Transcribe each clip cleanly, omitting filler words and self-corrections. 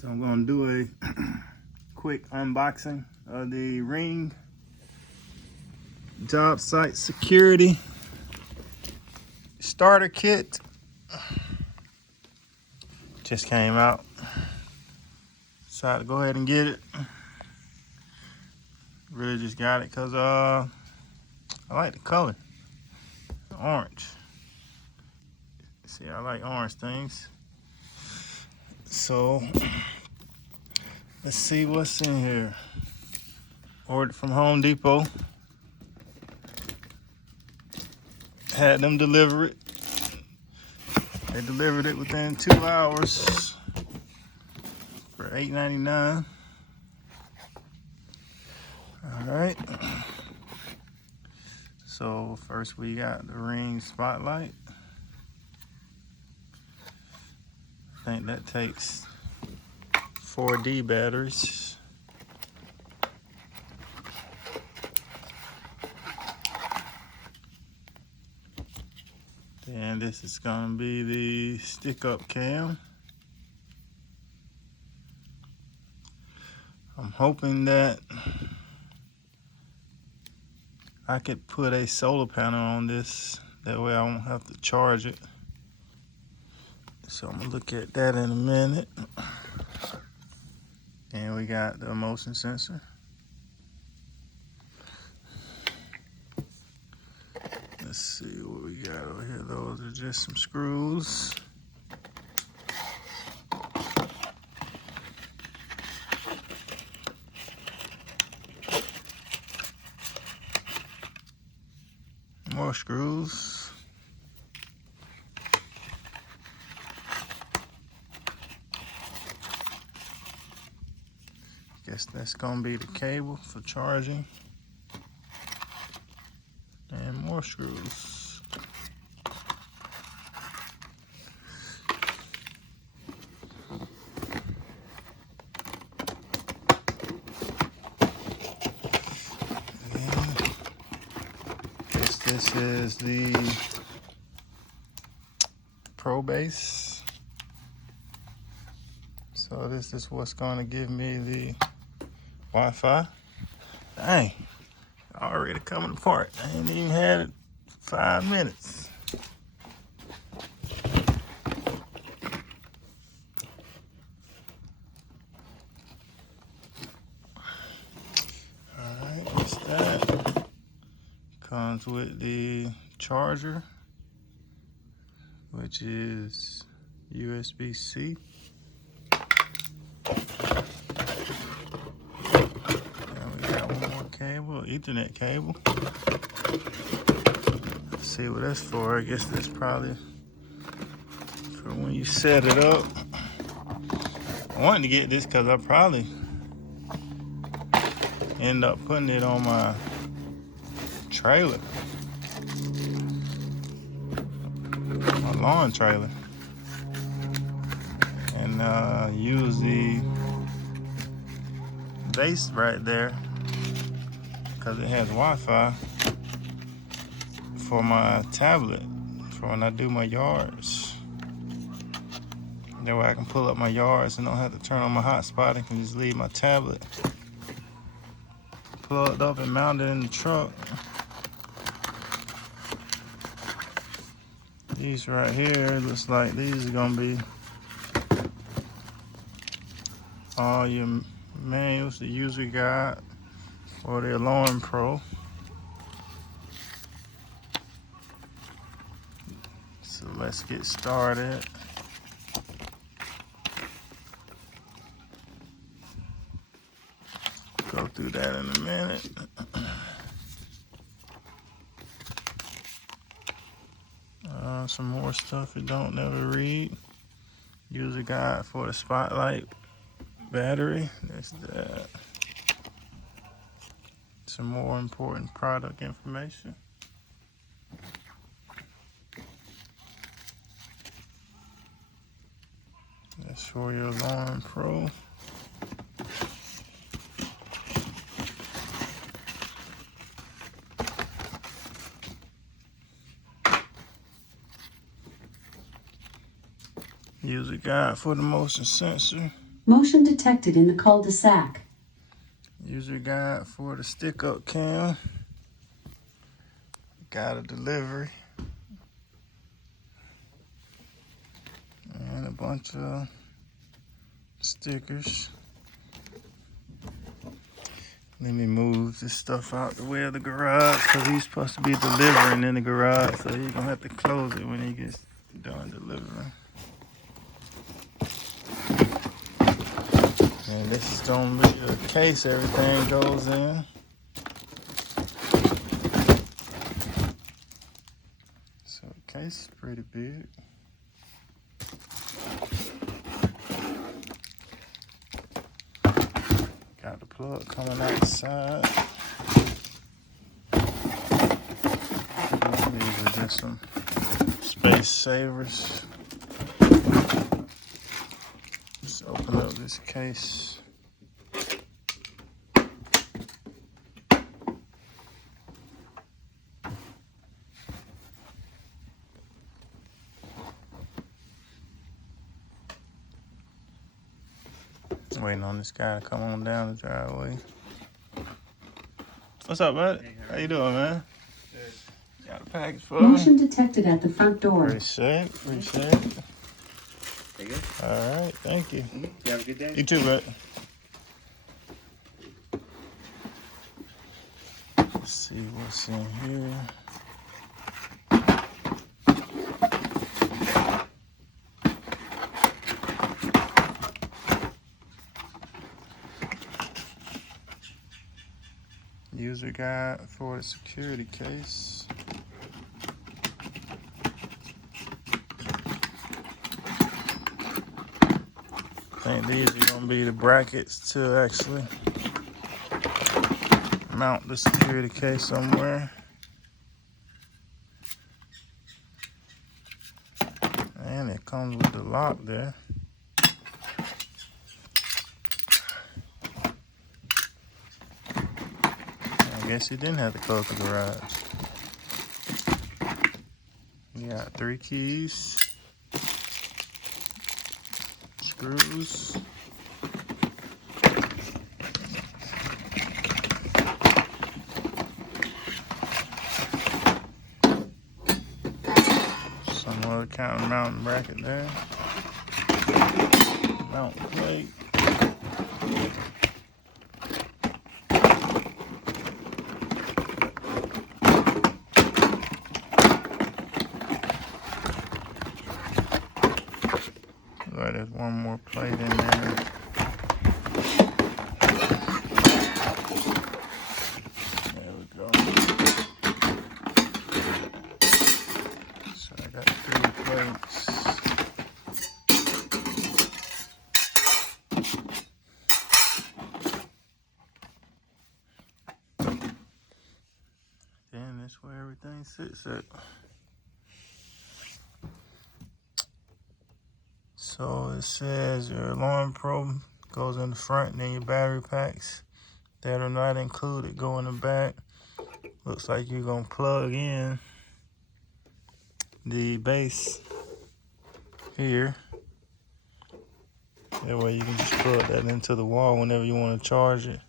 So I'm going to do a quick unboxing of the Ring Jobsite Security starter kit. Just came out. Decided to go ahead and get it. Really just got it because I like the color, orange. See, I like orange things. So let's see what's in here. Ordered from Home Depot. Had them deliver it. They delivered it within 2 hours for $8.99. All right. So first we got the Ring Spotlight. I think that takes 4D batteries. And this is gonna be the stick-up cam. I'm hoping that I could put a solar panel on this. That way I won't have to charge it. So I'm gonna look at that in a minute. And we got the motion sensor. Let's see what we got over here. Those are just some screws. More screws. Guess that's gonna be the cable for charging. And more screws. And guess this is the Pro Base. So this is what's gonna give me the Wi-Fi. Dang. Already coming apart. I ain't even had it 5 minutes. Alright, what's that? Comes with the charger, which is USB-C. Cable, Ethernet cable. Let's see what that's for. I guess that's probably for when you set it up. I wanted to get this because I probably end up putting it on my trailer, my lawn trailer, and use the base right there, because it has Wi-Fi for my tablet for when I do my yards. That way I can pull up my yards and don't have to turn on my hotspot and can just leave my tablet plugged up and mounted in the truck. These right here, looks like these are gonna be all your manuals, the user guide, or the Alarm Pro. So let's get started. Go through that in a minute. Some more stuff you don't never read. User guide for the Spotlight battery. That's that. Some more important product information. That's for your Alarm Pro. User guide for the motion sensor. Motion detected in the cul-de-sac. User guide for the stick-up cam. Got a delivery. And a bunch of stickers. Let me move this stuff out the way of the garage because he's supposed to be delivering in the garage, so he's gonna have to close it when he gets done delivering. And this is gonna be the case everything goes in. So the case is pretty big. Got the plug coming out the side. These are just some space savers. Let's open up this case. Waiting on this guy to come on down the driveway. What's up, bud? How you doing, man? Good. Got a package for me. Motion detected at the front door. Appreciate it. You good? All right, thank you. You have a good day? You too, bud. Let's see what's in here. User guide for the security case. I think these are gonna be the brackets to actually mount the security case somewhere. And it comes with the lock there. I guess you didn't have to close the garage. You got 3 keys, screws, some other kind of mounting bracket there, mount plate. Right, there's one more plate in there. There we go. So I got 3 plates. Then that's where everything sits at. So it says your alarm probe goes in the front, and then your battery packs that are not included go in the back. Looks like you're gonna plug in the base here. That way you can just plug that into the wall whenever you want to charge it.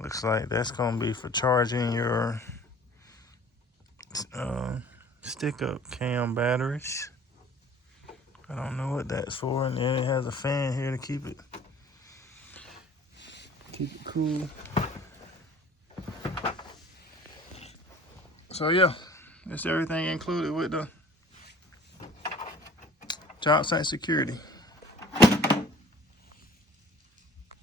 Looks like that's gonna be for charging your stick-up cam batteries. I don't know what that's for, and then it has a fan here to keep it cool. So yeah, that's everything included with the Jobsite Security.